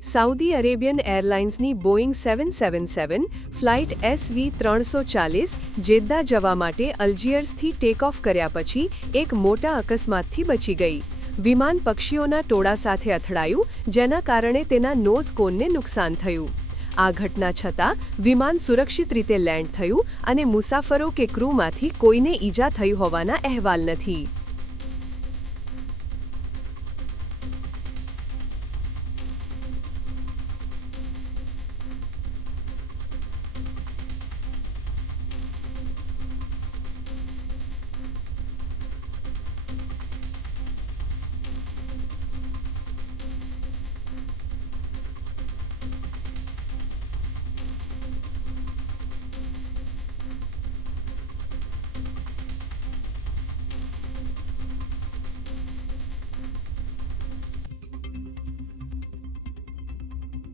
Saudi Arabian એરલાઇન્સની Boeing 777 flight SV340 Jeddah જવા માટે અલ્જિયર્સથી ટેકઓફ કર્યા પછી એક મોટા અકસ્માતથી બચી ગઈ. વિમાન પક્ષીઓના ટોળા સાથે અથડાયું, જેના કારણે તેના નોઝ કોનને નુકસાન થયું. આ ઘટના છતાં વિમાન સુરક્ષિત રીતે લેન્ડ થયું અને મુસાફરો કે ક્રૂમાંથી કોઈને ઈજા થઈ હોવાના અહેવાલ નથી.